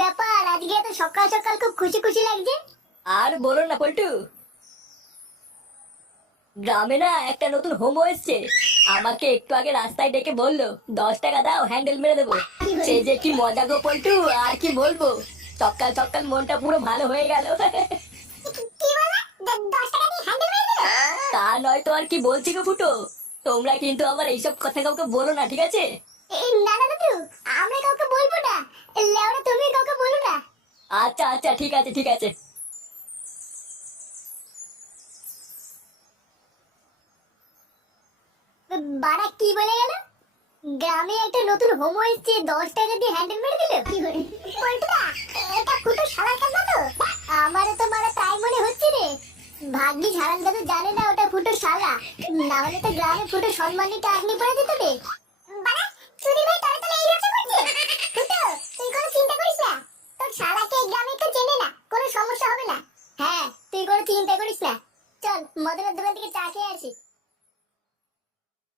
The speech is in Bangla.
ব্যাপার, আজকে এত সকাল সকাল খুব খুশি খুশি লাগছে? আর বলো না পল্টু, গ্রামে না একটা নতুন হোমো এসছে। আমাকে একটু আগে রাস্তায় ডেকে বললো 10 টাকা দাও, হ্যান্ডেল মেরে দেবো। সে যে কি মজা গো পল্টু, আর কি বলবো। সকাল সকাল মনটা পুরো ভালো হয়ে গেল। কি বললা? 10 টাকা দিয়ে হ্যান্ডেল মেরে দিল? তা নয় তো আর কি বলছি গো ফুটো। তোমরা কিন্তু আবার এইসব কথা কাউকে বলো না, ঠিক আছে? না না দাদু, আমরা কাউকে বলবো না। লেওরা তুমি কাউকে বলো না। আচ্ছা আচ্ছা, ঠিক আছে ঠিক আছে। বাড়া কি বলে গেল? গ্রামে একটা নতুন হোমো এসছে, 10 টাকা দিয়ে হ্যান্ডেল মেরে দিল? কি করে পল্টুদা, এটা ফুটো শালার কথা তো? আমারও তো মারা তাই মনে হচ্ছে রে। ভাগ্যিস হারান দাদু জানে না ওটা ফুটো শালা, না হলে তো গ্রামে ফুটো সম্মানী টাকনি পড়ে যেত রে। বাড়া চুরি ভাই তলে তলে এই ব্যবসা করছে। ফুটো তুই কোনো চিন্তা করিস না, তোর শালাকে এই গ্রামে কেউ চেনে না, কোনো সমস্যা হবে না। হ্যাঁ তুই কোনো চিন্তা করিস না, চল মদনের দোকান থেকে চা খেয়ে আসি।